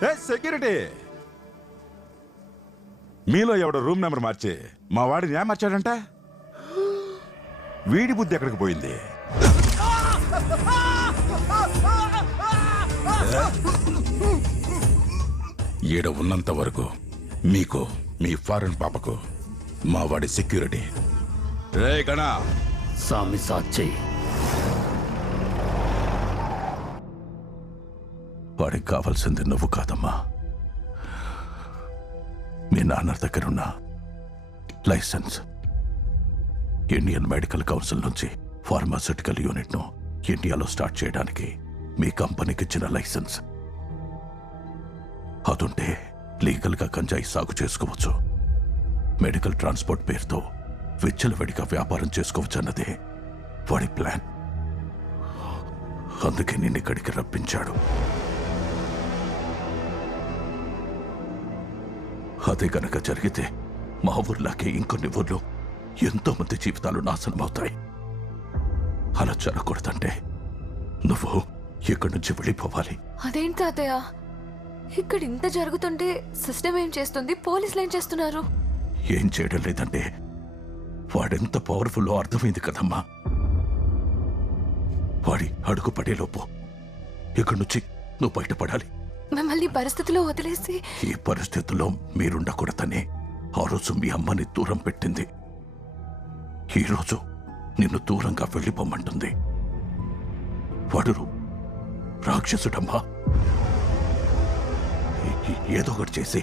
Security, మీలో ఎవడో room number మార్చి మా వాడిని ఏమర్చాడంట? వీడి బుద్ధి ఎక్కడికి పోయింది? ఈడ ఉన్నంత వరకు మీకు, మీ ఫారెన్ పాపకు మా వాడి సెక్యూరిటీ. రే గణా, సామి సాచి. వాడికి కావాల్సింది నువ్వు కాదమ్మా, మీ నాన్న దగ్గరున్న లైసెన్స్. ఇండియన్ మెడికల్ కౌన్సిల్ నుంచి ఫార్మాస్యూటికల్ యూనిట్ను ఇండియాలో స్టార్ట్ చేయడానికి మీ కంపెనీకి ఇచ్చిన లైసెన్స్. అదుంటే లీగల్గా గంజాయి సాగు చేసుకోవచ్చు, మెడికల్ ట్రాన్స్పోర్ట్ పేరుతో విచ్చలవిడిగా వ్యాపారం చేసుకోవచ్చు అన్నదే వాడి ప్లాన్. అందుకే నిన్ను ఇక్కడికి రప్పించాడు. అదే కనుక జరిగితే మా ఊర్లాగే ఇంకొన్ని ఊర్లో ఎంతో మంది జీవితాలు నాశనం అవుతాయి. అలా జరగకూడదంటే నువ్వు ఇక్కడి నుంచి వెళ్ళిపోవాలి. అదేంటి తాతయ్య, ఇక్కడ ఇంత జరుగుతుంటే సిస్టమ్ ఏం చేస్తుంది, పోలీసులు ఏం చేస్తున్నారు? ఏం చేయడం లేదంటే వాడెంత పవర్ఫుల్లో అర్థమైంది కదమ్మా. వాడి అడుగు పడేలోపు ఇక్కడి నుంచి నువ్వు బయటపడాలి. మిమ్మల్ని పరిస్థితిలో వదిలేసి ఈ పరిస్థితుల్లో మీరుండకూడదని ఆ రోజు మీ అమ్మని దూరం పెట్టింది. ఈరోజు నిన్ను దూరంగా వెళ్ళిపోమంటుంది. వాడు రాక్షసుడమ్మా. ఏదో ఒకటి చేసి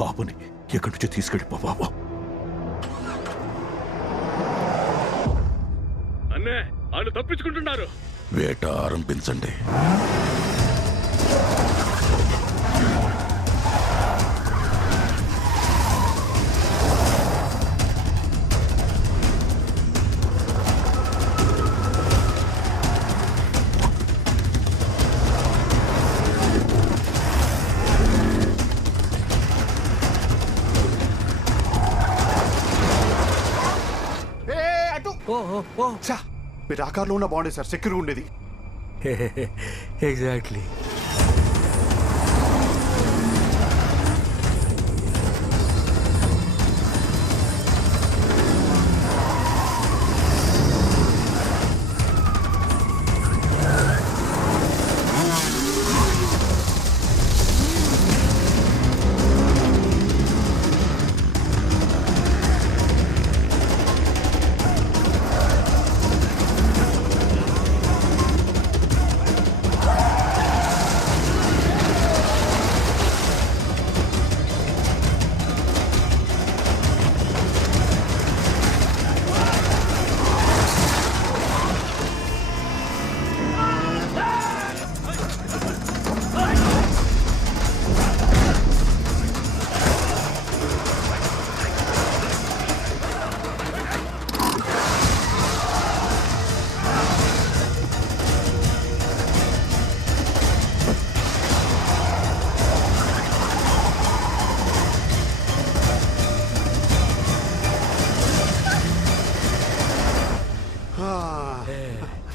పాపని ఎక్కడి నుంచి తీసుకెళ్ళిపోవావో. అన్నే వాళ్ళు తప్పించుకుంటున్నారు. వేట ఆరంభించండి. మీరు ఆ కార్లో ఉన్న బాగుండేది సార్, సెక్యూర్గా ఉండేది. ఎగ్జాక్ట్లీ.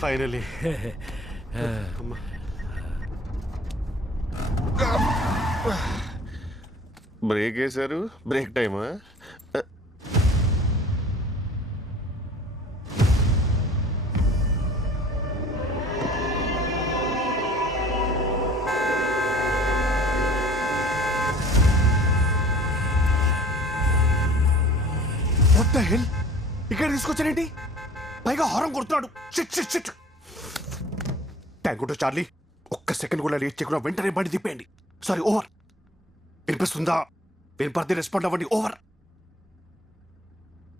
ఫైనలీ. బ్రేక్ వేశారు. బ్రేక్ టైమా? What the hell? ఇక్కడ తీసుకొచ్చారేంటి? పైగా హారం కొడుతున్నాడు. Shit shit shit. Thank you Charlie. ఒక్క సెకండ్ కూడా లేట్ చేయకుండా వెంటనే బండి తిప్పేయండి. Sorry, over. వినిపిస్తుందా? వినపడితే రెస్పాండ్ అవ్వండి. ఓవర్.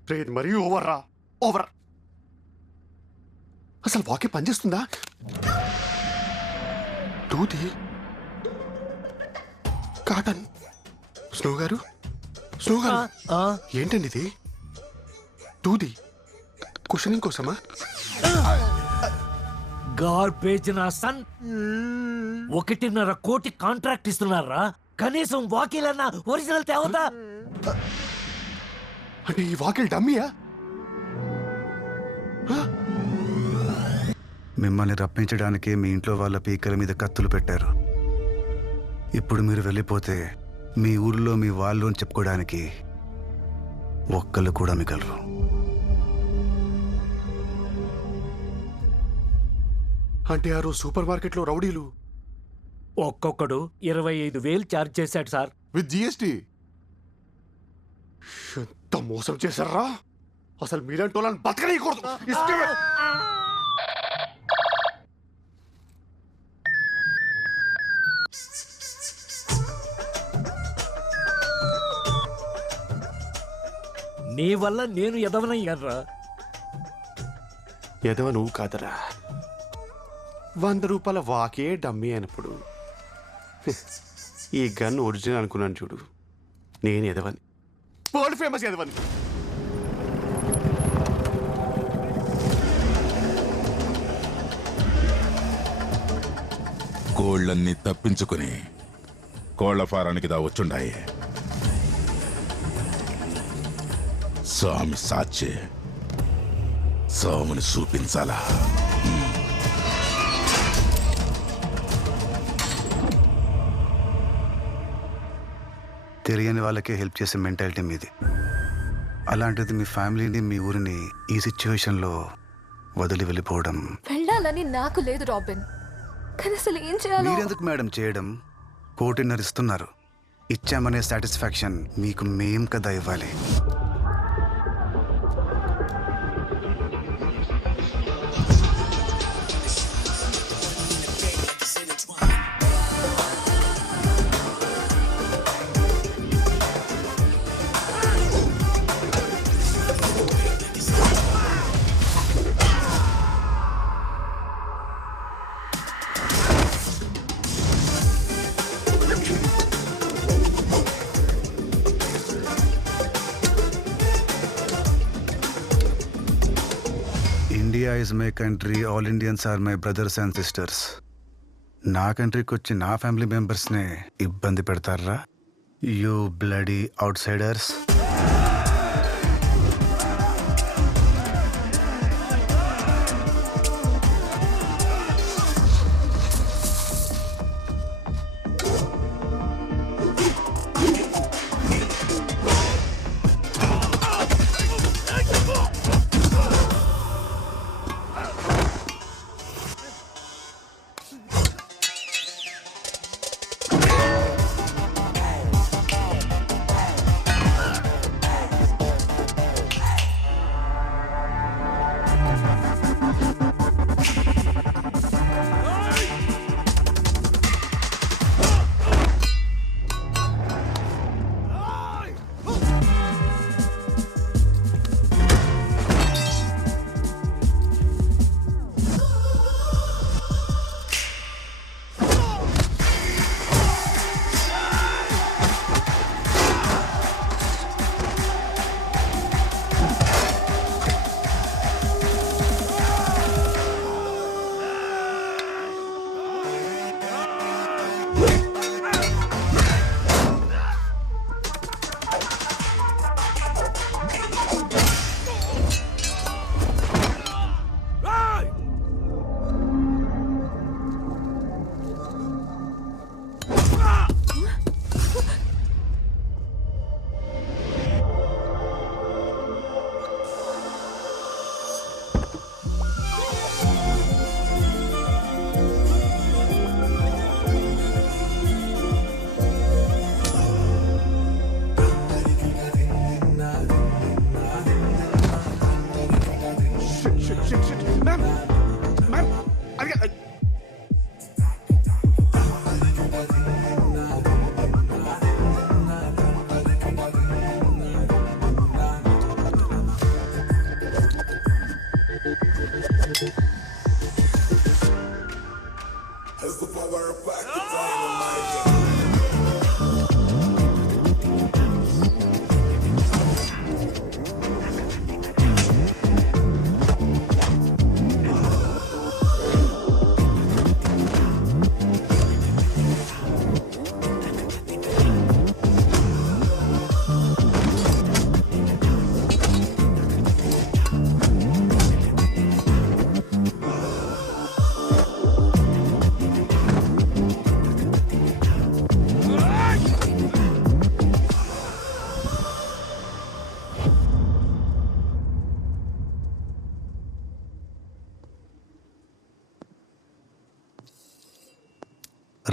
ట్రైన్ మరీ ఓవర్ రా. ఓవర్. అసలు వాకే పనిచేస్తుందా? దూది, కాటన్. స్నో గారు, స్నో గారు, ఏంటండి ఇది? దూది క్వశ్చనింగ్ కోసమా? గార్బేజ్ నా సన్. 1.5 కోటి కాంట్రాక్ట్ ఇస్తున్నారా? కనీసం వాకిలన్నా ఒరిజినల్ తేవదా? అంటే ఈ వాకిల్ డమ్మీయా? మిమ్మల్ని రప్పించడానికి మీ ఇంట్లో వాళ్ళ పీకల మీద కత్తులు పెట్టారు. ఇప్పుడు మీరు వెళ్ళిపోతే మీ ఊర్లో మీ వాళ్ళు అని చెప్పుకోవడానికి ఒక్కళ్ళు కూడా మిగలరు. అంటే ఆ రోజు సూపర్ మార్కెట్లో రౌడీలు ఒక్కొక్కడు 25,000 ఛార్జ్ చేశాడు సార్. With GST. ఎంత మోసం చేశారా! అసలు మీలాంటి వాళ్ళని బతకనీయకూడదు. ఇష్టమే. నీ వల్ల నేను ఎదవనయ్యారా. ఎదవ నువ్వు కాదరా, 100 రూపాయల వాకే డమ్మీ అయినప్పుడు ఈ గన్ ఒరిజినల్ అనుకున్నాను చూడు. నేను ఎదవని, వరల్డ్ ఫేమస్ ఎదవని. కోళ్ళన్నీ తప్పించుకుని కోళ్ల ఫారానికి దా వచ్చుండాయి. స్వామి సాక్షి స్వామిని చూపించాలా? తెలియని వాళ్ళకే హెల్ప్ చేసే మెంటాలిటీ మీది. అలాంటిది మీ ఫ్యామిలీని మీ ఊరిని ఈ సిచ్యువేషన్లో వదిలి వెళ్ళిపోవడం. వెళ్ళాలని నాకు లేదు రాబిన్, కానీ అసలు ఏం చేయాలో. మీరెందుకు మేడం చేయడం? 1.5 ఇస్తున్నారు. ఇచ్చామనే సాటిస్ఫాక్షన్ మీకు మేం కదా ఇవ్వాలి. India is my country, all Indians are my brothers and sisters. నా కంట్రీకి వచ్చి నా ఫ్యామిలీ మెంబర్స్నే ఇబ్బంది పెడతారా? You bloody outsiders.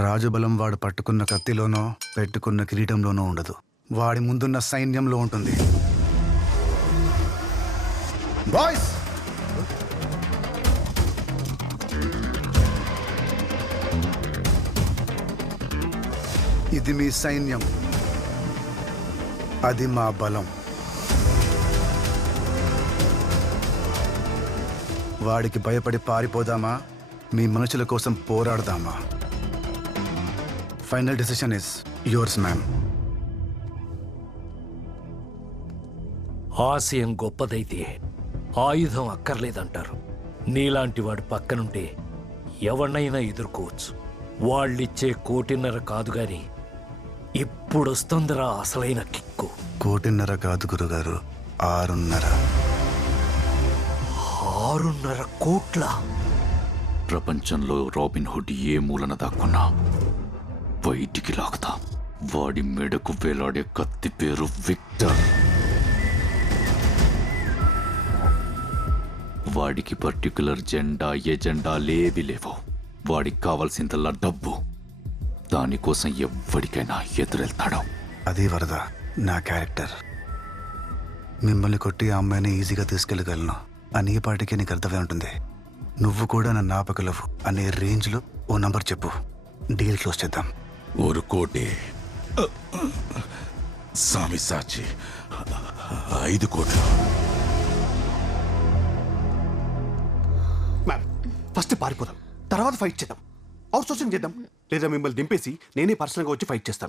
రాజుబలం వాడు పట్టుకున్న కత్తిలోనో పెట్టుకున్న కిరీటంలోనో ఉండదు, వాడి ముందున్న సైన్యంలో ఉంటుంది. బాయ్స్, ఇది మీ సైన్యం, అది మా బలం. వాడికి భయపడి పారిపోదామా, మీ మనుషుల కోసం పోరాడదామా? Final decision is yours ma'am. ఆశయం గొప్పదైతే ఆయుధం అక్కర్లేదంటారు. నీలాంటి వాడి పక్కనుంటే ఎవరినైనా ఎదుర్కోవచ్చు. వాళ్ళిచ్చే 1.5 కోటి కాదు గాని ఇప్పుడొస్తుందిరా అసలైన కిక్కు. 1.5 కోటి కాదు గురుగారు, 6.5. 6.5 కోట్ల. ప్రపంచంలో రాబిన్ హుడ్ ఏ మూలన దాక్కున్నా బయటికి లాగుతా. వాడి మెడకు వేలాడే కత్తి పేరు విక్టర్. వాడికి పర్టికులర్ జెండా ఎజెండా లేవి లేవు. వాడికి కావాల్సిందల్లా డబ్బు. దానికోసం ఎవ్వడికైనా ఎదురెళ్తాడు. అది వరద నా క్యారెక్టర్. మిమ్మల్ని కొట్టి ఆ అమ్మాయిని ఈజీగా తీసుకెళ్ళగలను అని ఈ పాటికి నీకు అర్థమై ఉంటుంది. నువ్వు కూడా నన్ను ఆపగలవు అనే రేంజ్లో ఓ నంబర్ చెప్పు, డీల్ క్లోజ్ చేద్దాం. 1 కోటి. స్వామి సాచి 5 కోట్లు. మ్యామ్, ఫస్ట్ పారిపోదాం, తర్వాత ఫైట్ చేద్దాం, అవుట్ సోర్సింగ్ చేద్దాం. లేదా మిమ్మల్ని దింపేసి నేనే పర్సనల్గా వచ్చి ఫైట్ చేస్తాను.